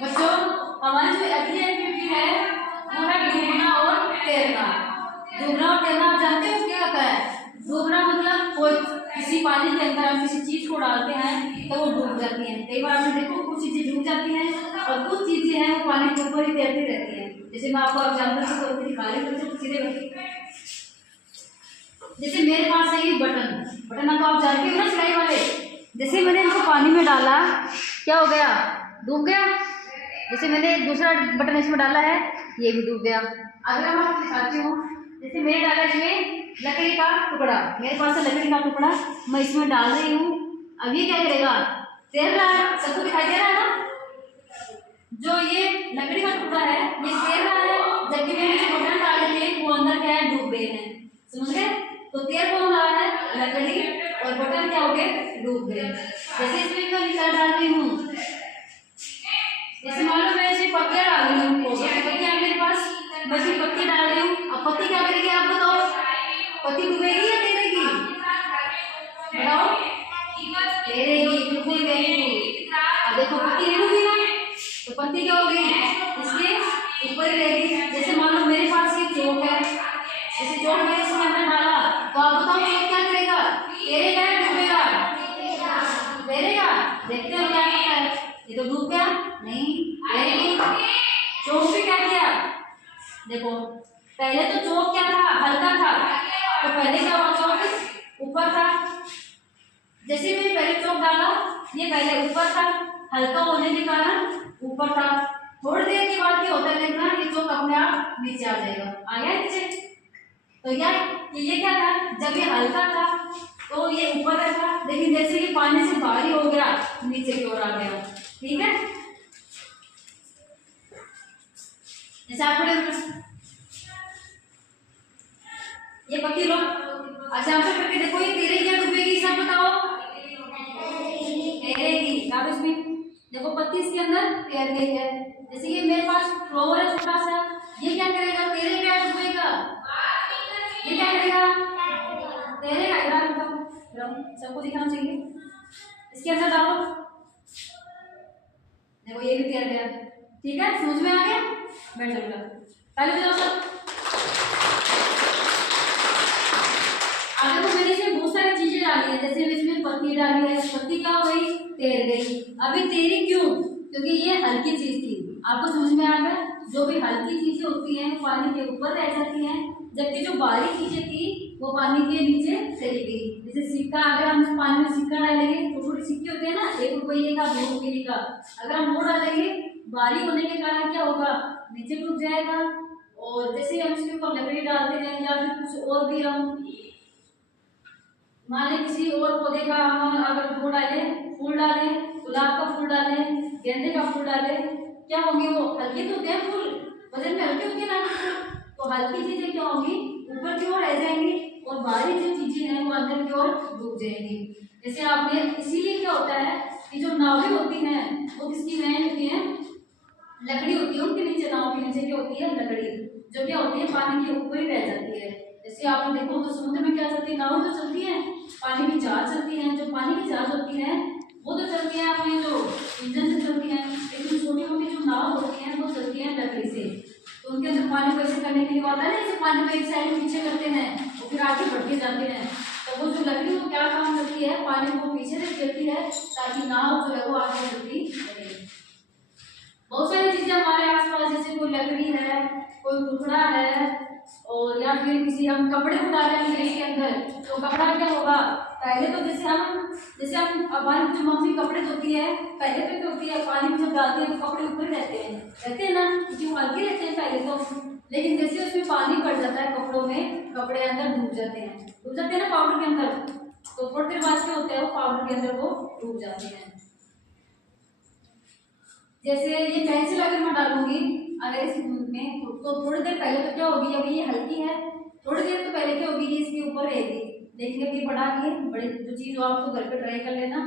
बच्चों हमारी जो अगली एक्टिविटी है वो है डूबना और तैरना। डूबना और तैरना आप जानते हो क्या होता है? डूबना मतलब कोई किसी पानी के अंदर हम किसी चीज को डालते हैं तो वो डूब जाती है। कई बार आपने देखो कुछ चीजें डूब जाती हैं और कुछ चीजें हैं वो पानी के ऊपर ही तैरती रहती हैं। जैसे मैं आपको एग्जाम्पल से तो दिखा रही हूँ सीधे। जैसे मेरे पास है ये बटन तो आप जानते हो ना सिलाई वाले। जैसे मैंने इनको पानी में डाला क्या हो गया? डूब गया। जैसे मैंने दूसरा बटन इसमें डाला है ये भी डूब गया। अगर मैं आपको दिखाती हूँ, जैसे मैंने डाला इसमें लकड़ी का टुकड़ा, मेरे पास है लकड़ी का टुकड़ा, मैं इसमें डाल रही हूँ। अब ये क्या करेगा? तैर रहा है। सबको दिखाई दे रहा है ना? जो ये लकड़ी का टुकड़ा है ये तैर रहा है, जबकि मैंने जो बटन डाले थे वो अंदर क्या है? डूब गए हैं। समझ गए? तो तैर कौन रहा है? लकड़ी, और बटन क्या हो गए? डूब गए। जैसे इसमें मैं निकाल डाल रही हूँ, जैसे मान लो मैं इसमें पत्तियां डाल रही हूँ, पत्तियां मेरे पास, मैं इसमें पत्ती डाल रही हूँ। अब पत्ती क्या करेगी आप बताओ? पत्ती डूबेगी या तैरेगी? बताओ। तैरेगी, डूबेगी। अब देखो पत्ती नहीं डूबी ना, तो पत्ती क्या हो गई? इसके ऊपर ही रहेगी। जैसे मान लो मेरे पास ये चौक है, जैसे चौक मैंने इसके अंदर डाला, तो आप बताओ चौक क्या करेगा? तैरेगा या डूबेगा? तैरेगा। देखते हो क्या करता है? ये तो डूब गया नहीं। चौक पे क्या किया? देखो पहले तो चौक क्या था? हल्का था, तो पहले क्या हुआ? चौक ऊपर था। जैसे मैं पहले चौक डाला ये पहले ऊपर था, हल्का होने के कारण ऊपर था। थोड़ी देर के बाद क्या होता है देखना, ये चौक अपने आप नीचे आ जाएगा। आ गया नीचे। तो ये क्या था? जब ये हल्का था तो ये ऊपर था, लेकिन जैसे ये पानी से भारी हो गया नीचे की ओर आ गया। ठीक है? जैसे आप ये पत्ती लो, अच्छा आप करके देखो ये तैरेगी या डूबेगी? सब बताओ। तैरेगी। आप इसमें देखो पत्ती इसके अंदर तैर गई है। जैसे ये मेरे पास फ्लोर है छोटा सा, ये क्या करेगा? तैरेगा या डूबेगा? ये क्या करेगा? तैरेगा। इधर सबको दिखाना चाहिए। इसके अंदर डालो, देखो ये भी तैर गया। ठीक है? समझ में आ गया? बैठ जाओ पहले तो सब। देखो मैंने इसमें बहुत सारी चीजें डाली है, जैसे इसमें पत्ती डाली है, पत्ती क्या हो गई? तैर गई। अभी तैरी क्यों? क्योंकि ये हल्की चीज थी। आपको समझ में आ गया? जो भी हल्की चीजें होती हैं वो पानी के ऊपर रह जाती हैं, जबकि जो भारी चीजें थी वो पानी के नीचे चली गई। जैसे सिक्का, अगर हम पानी में सिक्का डालेंगे तो छोटे सिक्के होते हैं ना, 1 रुपये का 2 रुपये का, अगर हम वो डालेंगे भारी होने के कारण क्या होगा? नीचे डूब जाएगा। और जैसे हम इसके ऊपर लकड़ी डालते हैं या फिर कुछ और भी, हम मान लें किसी और पौधे का हम अगर वो डालें, फूल डालें, गुलाब का फूल डालें, गेंदे का फूल डालें, क्या होंगे? वो हल्के तो होते हैं फूल, वजन में हल्के होते हैं ना, तो हल्की चीजें क्या होंगी? ऊपर की ओर रह जाएंगी और भारी जो चीजें हैं वो अंदर की ओर डूब जाएंगी। जैसे आपने, इसीलिए क्या होता है कि जो नावें होती हैं वो किसकी बनाई होती है? लकड़ी होती है। उनके नीचे, नाव के नीचे क्या होती है? लकड़ी, जो क्या होती है? पानी के ऊपर ही रह जाती है। जैसे आपने देखो तो समुद्र में क्या चलती है? नाव तो चलती है, पानी की जहाज चलती है। जो पानी की जहाज होती है वो तो चलती है अपने जो इंजन से चलती है, लेकिन छोटी मोटी जो नाव होती है वो चलती है लकड़ी से। तो उनके अंदर पानी को ऐसे करने के लिए होता है ना, जैसे पानी को एक साइड पीछे करते हैं और फिर आगे बढ़ते जाते हैं, तो वो जो लकड़ी वो क्या काम करती है? पानी को पीछे से देती है ताकि नाव जो है वो आगे चलती रहे। बहुत सारी चीजें हमारे आसपास, जैसे कोई लकड़ी है, कोई टुकड़ा है, और या फिर किसी हम कपड़े को डालेंगे इसके अंदर तो कपड़ा क्या होगा? पहले तो जैसे हम हमारी जो मम्मी कपड़े धोती है, पहले तो क्या होती है? पानी में जब डालते हैं तो कपड़े ऊपर रहते हैं ना, क्योंकि वो हल्के रहते हैं पहले तो, लेकिन जैसे उसमें पानी पड़ जाता है कपड़ों में, कपड़े अंदर डूब जाते हैं ना पाउडर के अंदर, तो थोड़ी देर बाद क्या होता है? वो पाउडर के अंदर वो डूब जाते हैं। जैसे ये पेंसिल अगर मैं डालूंगी अगर इसमें तो थोड़ी देर पहले तो क्या होगी? अभी ये हल्की है, थोड़ी देर तो पहले क्या होगी? ये इसके ऊपर रहेगी, लेकिन जब ये बढ़ा के बड़ी जो चीज आपको घर पे ट्राई कर लेना,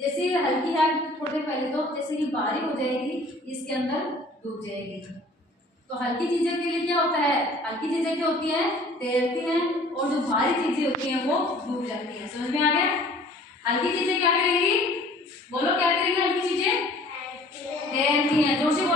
जैसे ये हल्की है थोड़ी देर पहले तो जैसे ये भारी हो जाएगी, इसके अंदर डूब जाएगी। तो हल्की चीजें के लिए क्या होता है? हल्की चीजें क्या होती है? तैरती हैं, और जो भारी चीजें होती हैं वो डूब जाती हैं। समझ में आ गया? हल्की चीजें क्या करेंगी? बोलो क्या करेंगी? हल्की चीजें ऐसी है जोर से